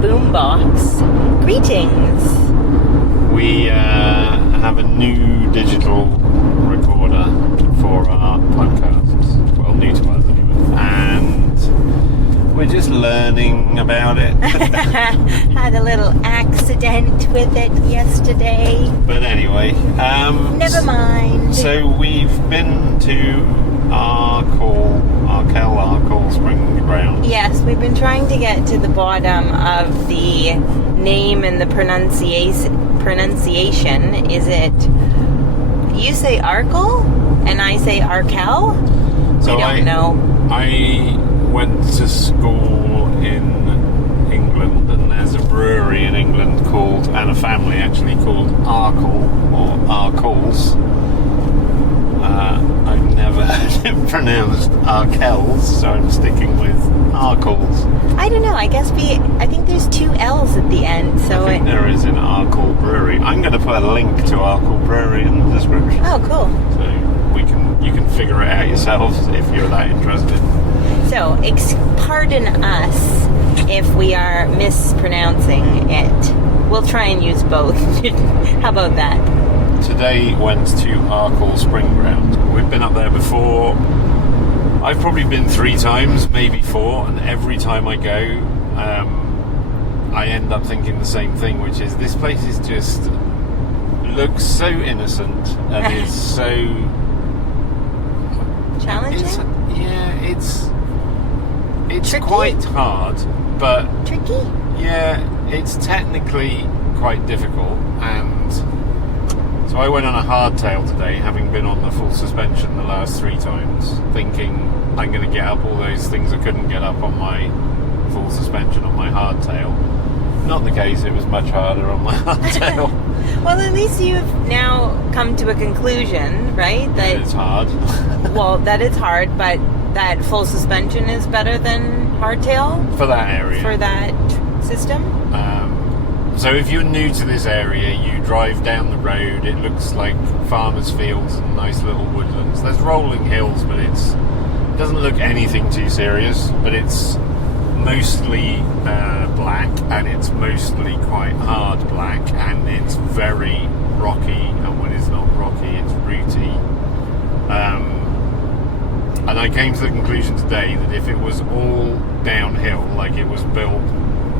boombox. Greetings. We have a new digital recorder for our podcasts. Well, new to us anyway. And we're just learning about it. Had a little accident with it yesterday. But anyway. Never mind. So we've been to Arkell Spring Ground. Yes, we've been trying to get to the bottom of the name and the pronunciation. Is it, you say Arkell and I say Arkell? So we don't know. I went to school in England, and there's a brewery in England and a family actually called Arkell or Arkells. I've never heard it pronounced Arkells, so I'm sticking with Arkells. I don't know. I think there's 2 L's at the end. So I think there is an Arkell brewery. I'm going to put a link to Arkell brewery in the description. Oh, cool. So you can figure it out yourselves if you're that interested. So, pardon us if we are mispronouncing it. We'll try and use both. How about that? Today went to Arkell Spring Ground. We've been up there before. I've probably been 3 times, maybe 4, and every time I go, I end up thinking the same thing, which is this place is just looks so innocent and is so challenging. It's tricky? quite hard, but Tricky? yeah, it's technically quite difficult. And so I went on a hardtail today, having been on the full suspension the last 3 times, thinking I'm going to get up all those things I couldn't get up on my full suspension on my hardtail. Not the case, it was much harder on my hardtail. Well, at least you've now come to a conclusion, right? That it's hard. Well, that it's hard, but that full suspension is better than hardtail? For that area. For that system? So if you're new to this area, you drive down the road, it looks like farmers' fields and nice little woodlands. There's rolling hills, but it doesn't look anything too serious, but it's mostly black, and it's mostly quite hard black, and it's very rocky, and when it's not rocky, it's rooty. And I came to the conclusion today that if it was all downhill, like it was built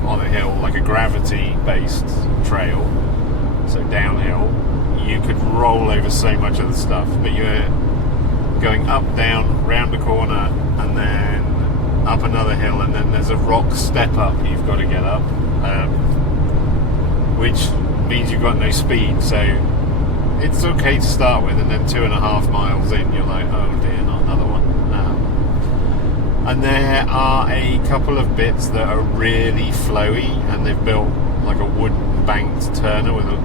on a hill, like a gravity-based trail, so downhill, you could roll over so much of the stuff, but you're going up, down, round a corner, and then up another hill, and then there's a rock step up you've got to get up, which means you've got no speed, so it's okay to start with, and then 2.5 miles in you're like, oh dear, not another one. And there are a couple of bits that are really flowy, and they've built like a wooden banked turner with a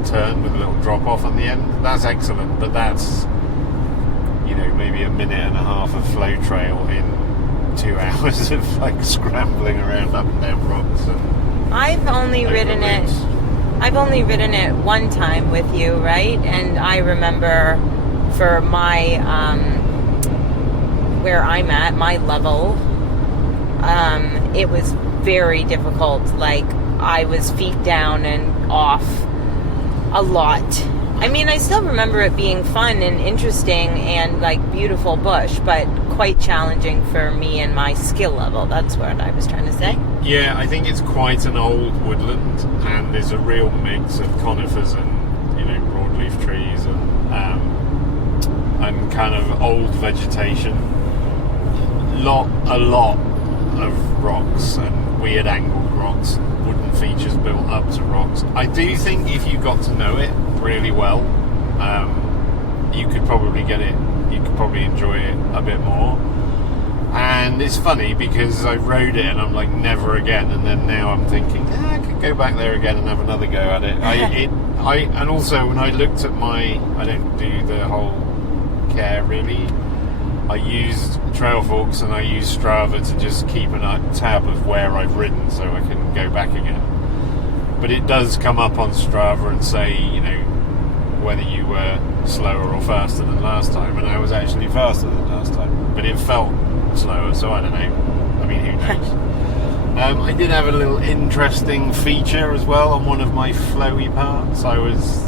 little drop off at the end. That's excellent, but that's, maybe 1.5 minutes of flow trail in 2 hours of like scrambling around up and down rocks. And I've only ridden it 1 time with you, right? And I remember for my where I'm at, my level, it was very difficult. Like, I was feet down and off a lot. I mean, I still remember it being fun and interesting and like beautiful bush, but quite challenging for me and my skill level. That's what I was trying to say. Yeah, I think it's quite an old woodland, and there's a real mix of conifers and broadleaf trees and kind of old vegetation. A lot of rocks and weird angled rocks, wooden features built up to rocks. I do think if you got to know it really well, you could probably enjoy it a bit more. And it's funny because I rode it and I'm like, never again, and then now I'm thinking, I could go back there again and have another go at it. And also when I looked at I don't do the whole care really. I used Trailforks and I used Strava to just keep a tab of where I've ridden so I can go back again. But it does come up on Strava and say, whether you were slower or faster than last time, and I was actually faster than last time. But it felt slower, so I don't know. I mean, who knows? I did have a little interesting feature as well on one of my flowy parts. I was,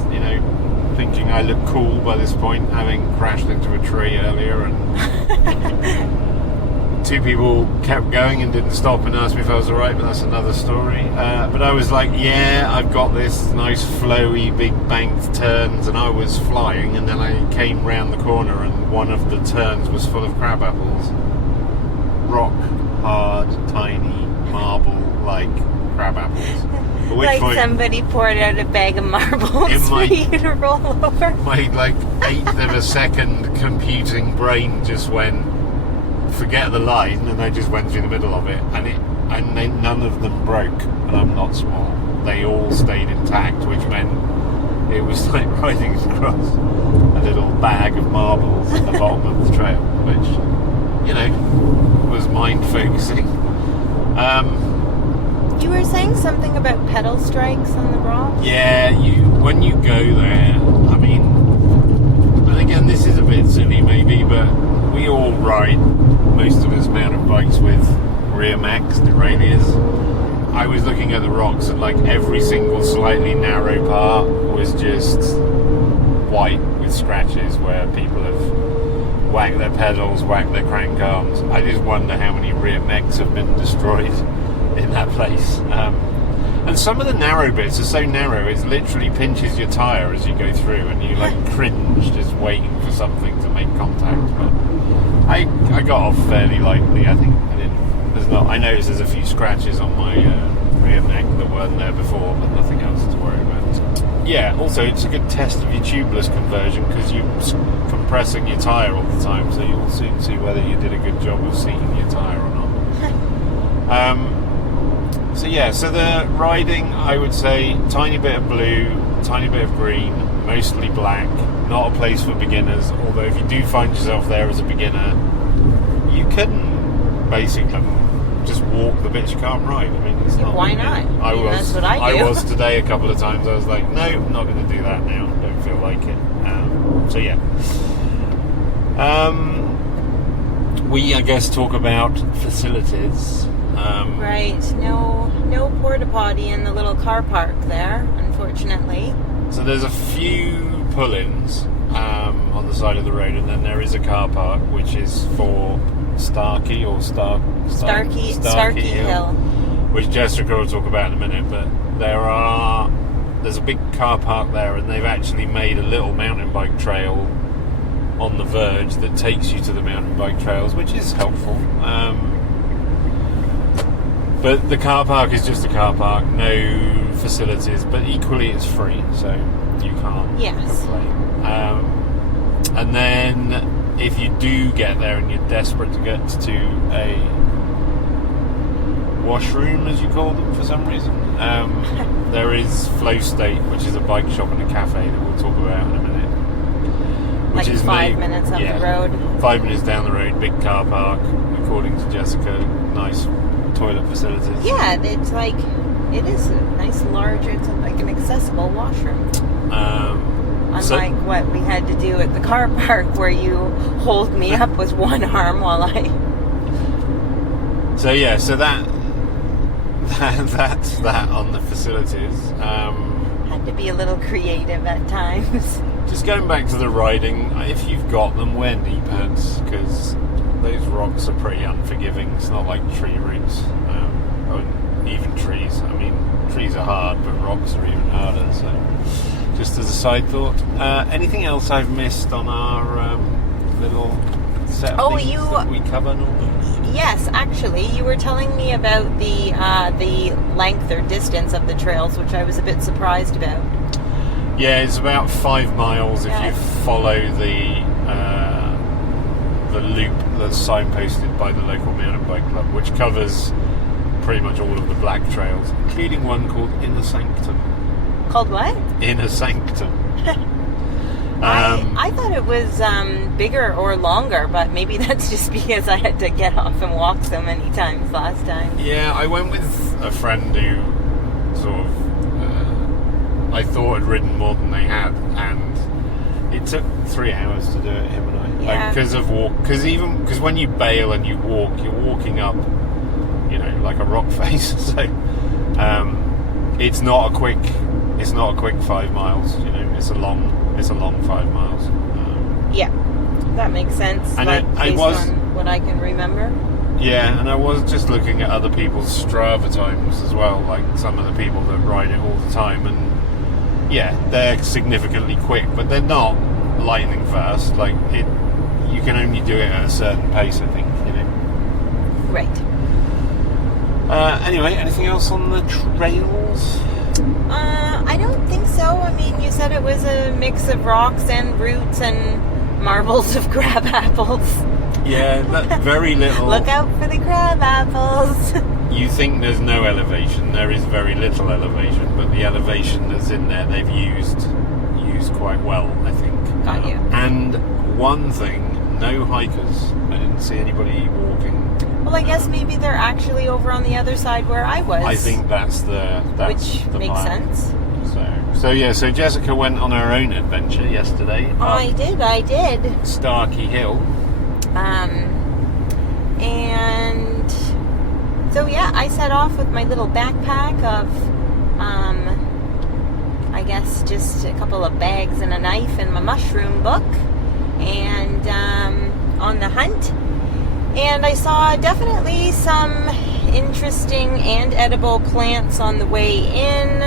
thinking I looked cool by this point, having crashed into a tree earlier, and two people kept going and didn't stop and asked me if I was alright, but that's another story. But I was like, yeah, I've got this nice flowy big banked turns, and I was flying, and then I came round the corner and one of the turns was full of crab apples. Rock hard, tiny, marble-like crab apples. At which like point, somebody poured out a bag of marbles for you to roll over. My eighth of a second computing brain just went, forget the line, and I just went through the middle of it, and none of them broke, and I'm not small. They all stayed intact, which meant it was like riding across a little bag of marbles at the bottom of the trail, which, was mind focusing. You were saying something about pedal strikes on the rocks? Yeah, when you go there, I mean, and again, this is a bit silly maybe, but we all ride, most of us, mountain bikes with rear max derailleurs. I was looking at the rocks, and every single slightly narrow part was just white with scratches where people have whacked their pedals, whacked their crank arms. I just wonder how many rear mechs have been destroyed in that place. And some of the narrow bits are so narrow it literally pinches your tyre as you go through, and you cringe just waiting for something to make contact. But I got off fairly lightly. I think I noticed there's a few scratches on my rear neck that weren't there before, but nothing else to worry about. Yeah, also it's a good test of your tubeless conversion because you're compressing your tyre all the time, so you'll soon see whether you did a good job of seating your tyre or not. So the riding, I would say, tiny bit of blue, tiny bit of green, mostly black. Not a place for beginners, although if you do find yourself there as a beginner, you can basically just walk the bits you can't ride. I mean, it's not. Why not? That's what I do. I was today a couple of times. I was like, no, I'm not going to do that now. Don't feel like it. So yeah. We, I guess, talk about facilities. Right. No porta potty in the little car park there, unfortunately. So there's a few pull-ins on the side of the road, and then there is a car park which is for Starkey Hill, which Jessica will talk about in a minute. But there's a big car park there, and they've actually made a little mountain bike trail on the verge that takes you to the mountain bike trails, which is helpful. But the car park is just a car park, no facilities, but equally it's free, so you can't complain. And then if you do get there and you're desperate to get to a washroom, as you call them for some reason, there is Flow State, which is a bike shop and a cafe that we'll talk about in a minute. Which is 5 minutes up the road. 5 minutes down the road, big car park, according to Jessica, nice toilet facilities. Yeah, it is a nice large, it's like an accessible washroom. Unlike what we had to do at the car park where you hold me up with one arm while I... So that's that on the facilities. Had to be a little creative at times. Just going back to the riding, if you've got them, wear knee pads, because those rocks are pretty unforgiving. It's not like tree roots, or even trees. I mean, trees are hard, but rocks are even harder. So, just as a side thought. Anything else I've missed on our little set of things that we cover normally? Yes, actually, you were telling me about the length or distance of the trails, which I was a bit surprised about. Yeah, it's about 5 miles if you follow the loop that's signposted by the local mountain bike club, which covers pretty much all of the black trails, including one called Inner Sanctum. Called what? Inner Sanctum. I thought it was bigger or longer, but maybe that's just because I had to get off and walk so many times last time. Yeah, I went with a friend who sort of I thought had ridden more than they had, and it took 3 hours to do it, him and I. Yeah. Because when you bail and you walk, you're walking up you know, like a rock face. So it's not a quick 5 miles. You know, it's a long 5 miles. Yeah, that makes sense. And like, I based was on what I can remember. Yeah, and I was just looking at other people's Strava times as well, like some of the people that ride it all the time, and yeah, they're significantly quick, but they're not lightning fast. Like you can only do it at a certain pace, I think. You know. Right. Anyway, anything else on the trails? I don't think so. I mean, you said it was a mix of rocks and roots and marbles of crab apples. Yeah, very little. Look out for the crab apples. You think there's no elevation. There is very little elevation, but the elevation that's in there they've used quite well, I think. Got you. And one thing, no hikers. I didn't see anybody walking. Well, I guess maybe they're actually over on the other side where I was. I think that's which the makes plan. sense. So Jessica went on her own adventure yesterday. I did. Starkey Hill. And so yeah, I set off with my little backpack of, I guess just a couple of bags and a knife and my mushroom book, and on the hunt. And I saw definitely some interesting and edible plants on the way in.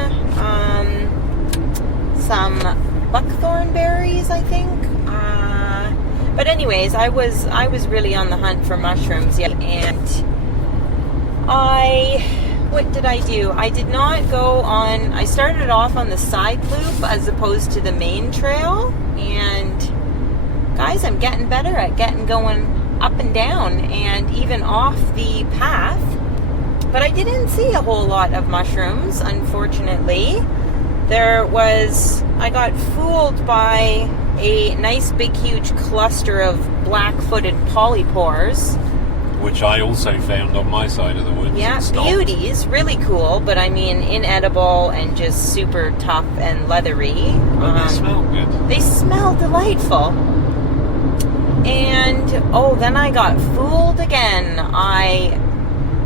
Some buckthorn berries, I think. But anyways, I was really on the hunt for mushrooms, yeah. And what did I do? I did not go on. I started off on the side loop as opposed to the main trail. And guys, I'm getting better at going up and down and even off the path. But I didn't see a whole lot of mushrooms, unfortunately. I got fooled by a nice big huge cluster of black-footed polypores, which I also found on my side of the woods. Yeah, beauties, really cool, but I mean inedible and just super tough and leathery. But they smell good. They smell delightful. And then I got fooled again. I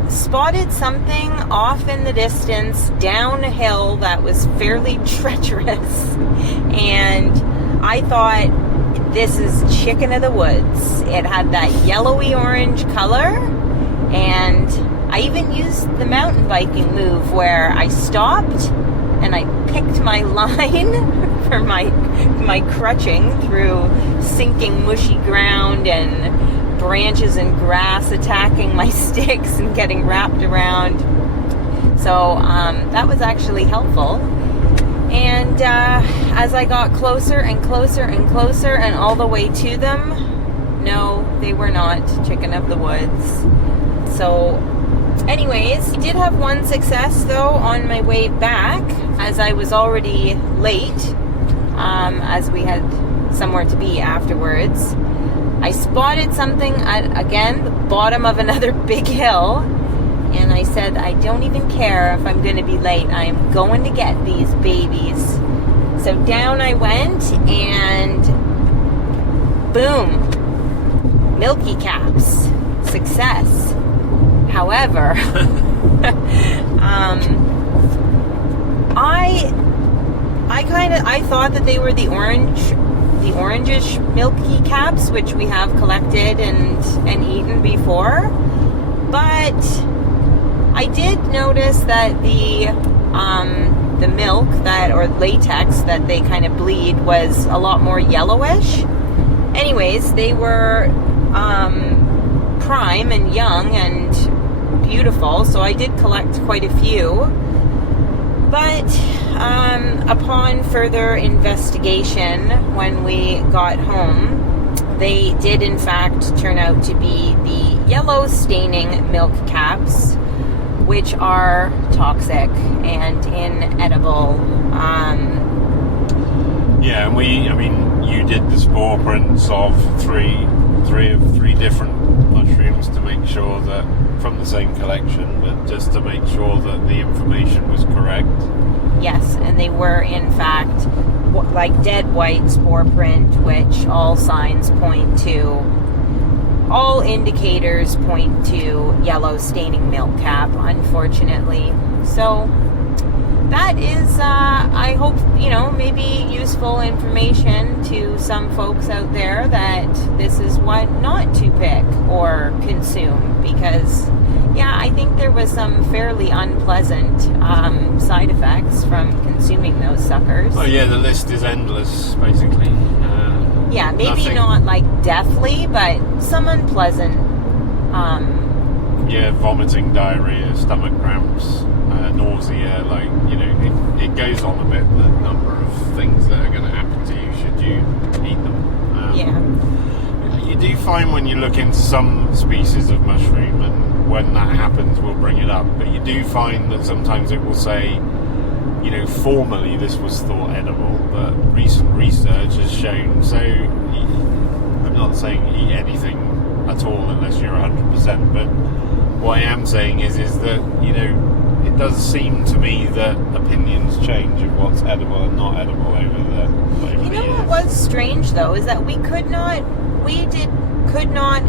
spotted something off in the distance down a hill that was fairly treacherous, and I thought, this is chicken of the woods. It had that yellowy orange color, and I even used the mountain biking move where I stopped and I picked my line for my crutching through sinking mushy ground and branches and grass attacking my sticks and getting wrapped around. So that was actually helpful. And as I got closer and closer and closer and all the way to them, no, they were not chicken of the woods. So anyways, I did have one success though on my way back, as I was already late, as we had somewhere to be afterwards. I spotted something at, again, the bottom of another big hill, and I said, I don't even care if I'm going to be late. I am going to get these babies. So down I went, and boom, milky caps, success. However, I thought that they were the orangish milky caps, which we have collected and eaten before. But I did notice that the milk or latex that they kind of bleed was a lot more yellowish. Anyways, they were prime and young and beautiful, so I did collect quite a few. But upon further investigation, when we got home, they did in fact turn out to be the yellow staining milk caps, which are toxic and inedible. Yeah, and you did the spore prints of three different mushrooms to make sure that, from the same collection, but just to make sure that the information was correct. Yes, and they were in fact like dead white spore print, which all signs point to all indicators point to yellow staining milk cap, unfortunately. So that is, I hope, maybe useful information to some folks out there that this is what not to pick or consume, because, I think there was some fairly unpleasant side effects from consuming those suckers. Oh yeah, the list is endless, basically. Maybe nothing. Not like deathly, but some unpleasant. Vomiting, diarrhea, stomach cramps, nausea, it goes on a bit, the number of things that are going to happen to you should you eat them. You do find when you look into some species of mushroom, and when that happens we'll bring it up, but you do find that sometimes it will say, formerly this was thought edible, but recent research has shown, so I'm not saying eat anything at all unless you're 100%, but what I am saying is that, it does seem to me that opinions change of what's edible and not edible over the years. What was strange though is that we could not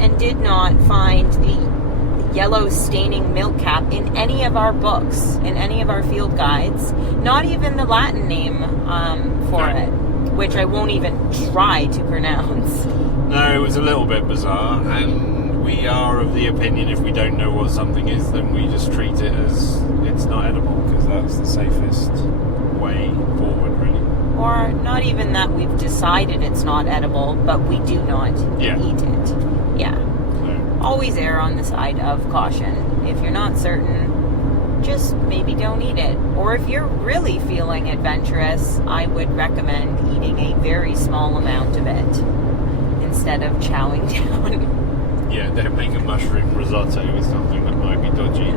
and did not find the yellow staining milk cap in any of our books, in any of our field guides, not even the Latin name for it, which I won't even try to pronounce. No, it was a little bit bizarre, and we are of the opinion if we don't know what something is, then we just treat it as it's not edible, because that's the safest way forward, really. Or not even that we've decided it's not edible, but we do not eat it. Yeah. So, always err on the side of caution. If you're not certain, just maybe don't eat it. Or if you're really feeling adventurous, I would recommend eating a very small amount of it instead of chowing down. Yeah, don't make a mushroom risotto with something that might be dodgy.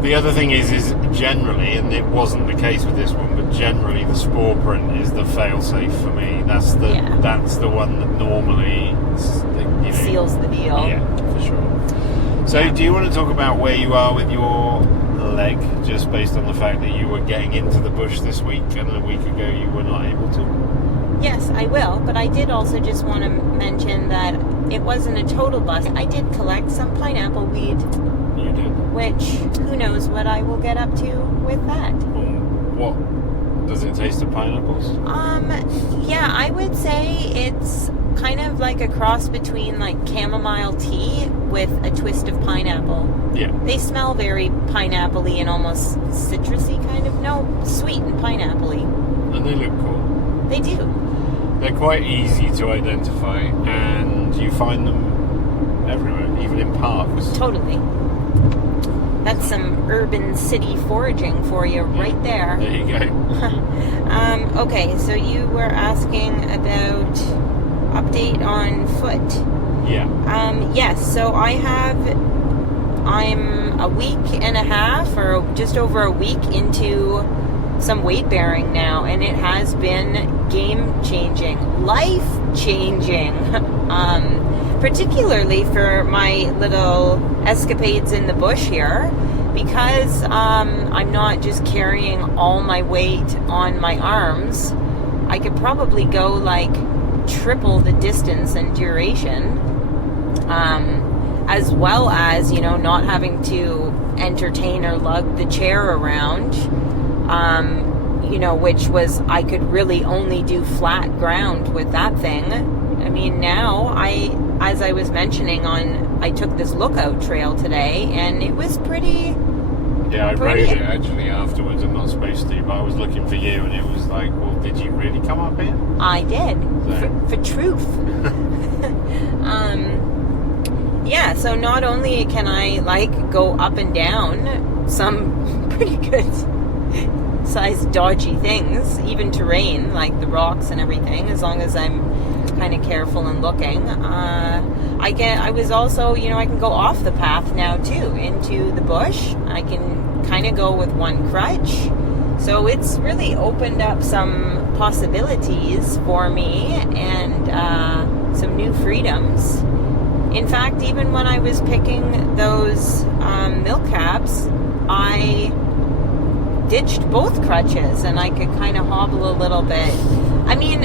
The other thing is generally, and it wasn't the case with this one, but generally the spore print is the fail-safe for me. That's the one that normally seals the deal. Yeah, for sure. So do you want to talk about where you are with your leg, just based on the fact that you were getting into the bush this week and a week ago you were not able to? Yes, I will, but I did also just want to mention that it wasn't a total bust. I did collect some pineapple weed. You did? Which, who knows what I will get up to with that. What? Does it taste of pineapples? I would say it's kind of like a cross between like chamomile tea with a twist of pineapple. Yeah. They smell very pineapple-y and almost citrusy kind of. No, sweet and pineapple-y. And they look cool. They do. They're quite easy to identify, and you find them everywhere, even in parks. Totally. That's some urban city foraging for you right there. There you go. Okay, so you were asking about update on foot. Yeah. Yes, so I'm a week and a half, or just over a week into some weight bearing now, and it has been game-changing, life-changing, particularly for my little escapades in the bush here, because I'm not just carrying all my weight on my arms. I could probably go like triple the distance and duration, as well as, not having to entertain or lug the chair around, which was, I could really only do flat ground with that thing. I mean, now as I was mentioning, I took this lookout trail today, and it was pretty. Yeah, I rode it actually afterwards. I'm not supposed to, but I was looking for you, and it was like, well, did you really come up here? I did, for truth. So not only can I go up and down some pretty good sized dodgy things, even terrain like the rocks and everything, as long as I'm kind of careful and looking. I was also, I can go off the path now too, into the bush. I can kind of go with one crutch. So it's really opened up some possibilities for me, and some new freedoms. In fact, even when I was picking those milk caps, I ditched both crutches, and I could kind of hobble a little bit. I mean,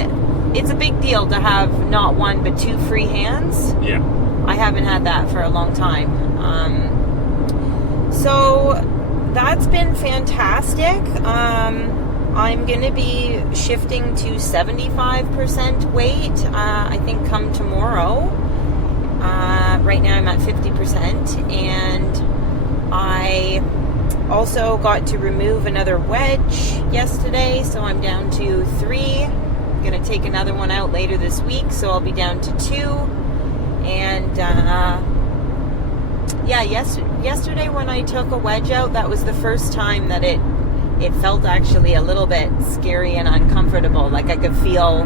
it's a big deal to have not one but two free hands. Yeah. I haven't had that for a long time. So that's been fantastic. I'm going to be shifting to 75% weight, I think, come tomorrow. Right now I'm at 50%, and I also got to remove another wedge yesterday, so I'm down to 3. I'm going to take another one out later this week, so I'll be down to 2. And yesterday when I took a wedge out, that was the first time that it felt actually a little bit scary and uncomfortable. Like I could feel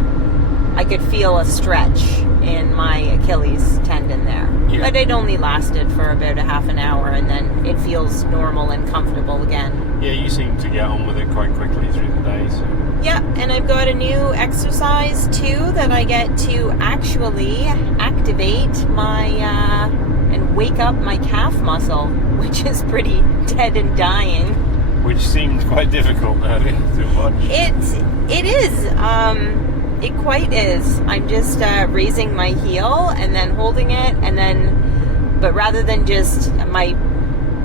a stretch in my Achilles tendon there. Yeah. But it only lasted for about a half an hour, and then it feels normal and comfortable again. Yeah, you seem to get on with it quite quickly through the day. So. Yeah, and I've got a new exercise too that I get to actually activate my and wake up my calf muscle, which is pretty dead and dying. Which seemed quite difficult earlier to watch. It is. It quite is. I'm just raising my heel and then holding it, and then, but rather than just my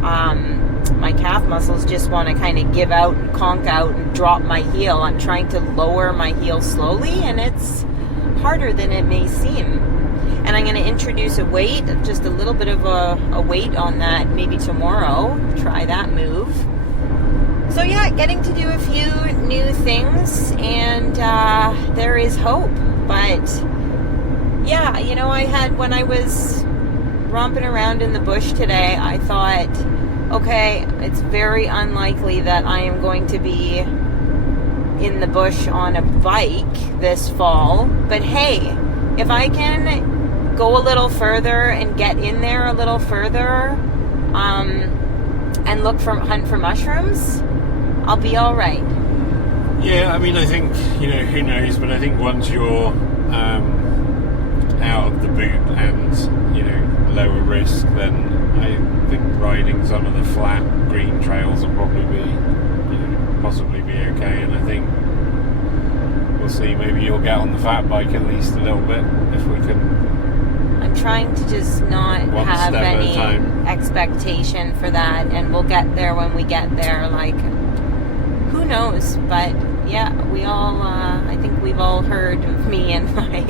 calf muscles just want to kind of give out and conk out and drop my heel, I'm trying to lower my heel slowly, and it's harder than it may seem. And I'm going to introduce a weight, just a little bit of a weight on that maybe tomorrow. Try that move. So yeah, getting to do a few new things, and there is hope. But yeah, you know, when I was romping around in the bush today, I thought, okay, it's very unlikely that I am going to be in the bush on a bike this fall. But hey, if I can go a little further and get in there a little further, and hunt for mushrooms, I'll be all right. Yeah, I mean, I think, you know, who knows, but I think once you're out of the boot and, you know, lower risk, then I think riding some of the flat green trails will probably be, you know, possibly be okay. And I think we'll see, maybe you'll get on the fat bike at least a little bit if we can. I'm trying to just not have any expectation for that, and we'll get there when we get there. Like, who knows? But yeah, we all, I think we've all heard of me and my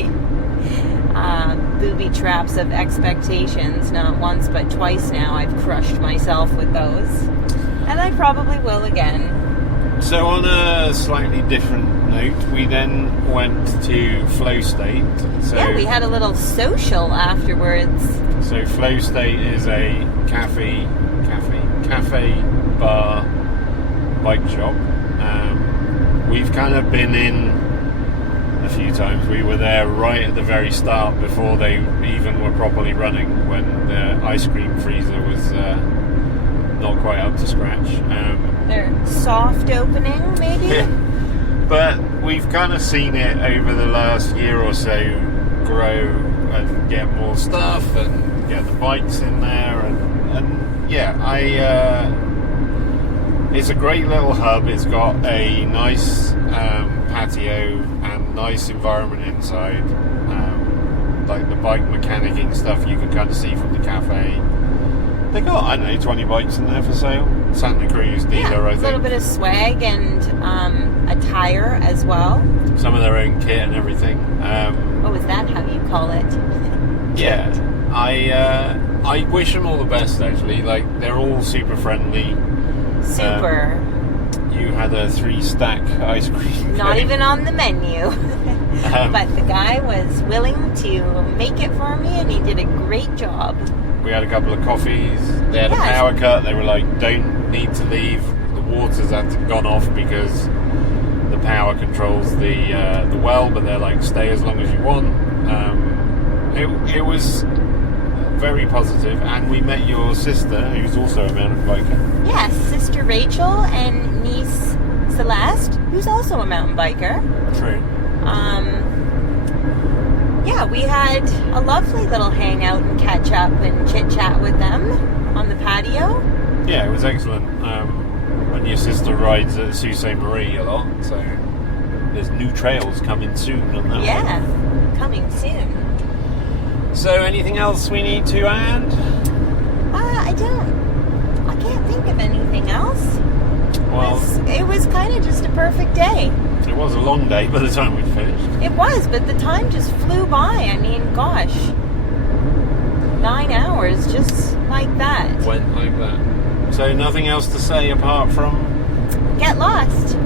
booby traps of expectations. Not once, but twice now. I've crushed myself with those. And I probably will again. So on a slightly different note, we then went to Flow State. So, yeah, we had a little social afterwards. So Flow State is a cafe, bar, bike shop. We've kind of been in a few times. We were there right at the very start before they even were properly running, when the ice cream freezer was not quite up to scratch. Their soft opening, maybe? Yeah. But we've kind of seen it over the last year or so grow and get more stuff and get the bikes in there, and yeah, it's a great little hub. It's got a nice patio and nice environment inside. Like the bike mechanicking stuff you can kind of see from the cafe. They got, I don't know, 20 bikes in there for sale. Santa Cruz dealer, I think. A little bit of swag and a tire as well. Some of their own kit and everything. Is that how you call it? Yeah. I wish them all the best, actually. Like, they're all super friendly. Super. You had a 3-stack ice cream. Not even on the menu. But the guy was willing to make it for me, and he did a great job. We had a couple of coffees. They had a power cut. They were like, don't need to leave. The water's had gone off because the power controls the well, but they're like, stay as long as you want. It was very positive, and we met your sister, who's also a mountain biker. Yes, Sister Rachel and niece Celeste, who's also a mountain biker. True. Yeah, we had a lovely little hangout and catch up and chit chat with them on the patio. Yeah, it was excellent. And your sister rides at Sault Ste. Marie a lot, so there's new trails coming soon on that one. Coming soon. So, anything else we need to add? I can't think of anything else. Well, It was kind of just a perfect day. it was a long day by the time we'd finished. It was, but the time just flew by. I mean, gosh. 9 hours just like that. Went like that. So, nothing else to say apart from... Get lost.